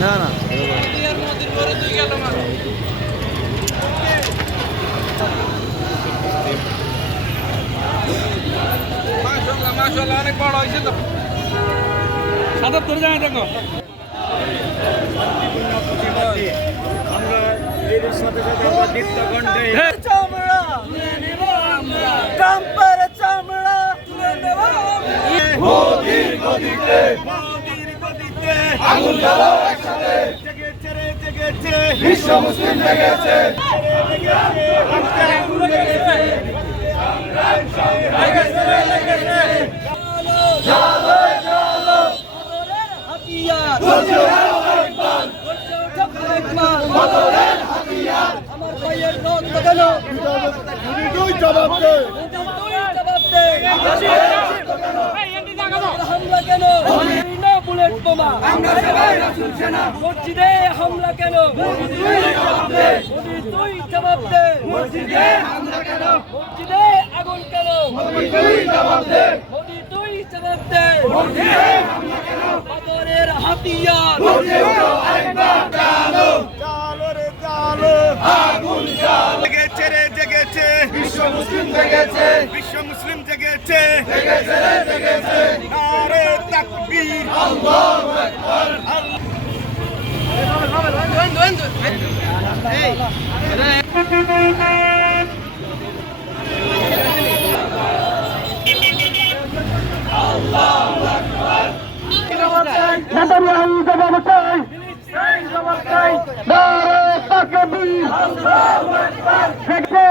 না না মাশাআল্লাহ অনেক বড় হয়েছে তো 77 জায়গায় দেখো আমরা এর সাথে সাথে আমরা নিত্যকণ্ঠে চামড়া তুলে নেব আমরা কাম্পার চামড়া তুলে নেব মোদির গদিতে আগুন জ্বালাও একসাথে জেগেছে রে জেগেছে বিশ্ব মুসলিম জেগেছে জ্বালো জ্বালো হাতিয়ার বদরের হাতিয়ার আমার ভাইয়ের রক্ত কেন দুই জবাব দে তুই জবাব দে হামলা কেন না বুলেট বোমা আমরা সবাই রাসূল সেনা মসজিদে হামলা কেন তুই জবাব দে তুই জবাব দে মসজিদে হামলা কেন মসজিদে আগুন কেন তুই জবাব দে মোদি তুই জবাব দে মসজিদে হামলা কেন বদরের হাতিয়ার মসজিদে উঠো আরেকবার জ্বালো জালো রে জালো আগুন জ্বালো জেগেছে রে জেগেছে বিশ্ব মুসলিম জেগেছে বিশ্ব মুসলিম জেগেছে জেগেছে রে জেগেছে নারে তাকবীর আল্লাহু আকবার নেতানিয়াহু জবাব চাই জবাব চাই নারে তাকবীর আল্লাহু আকবার জেগেছে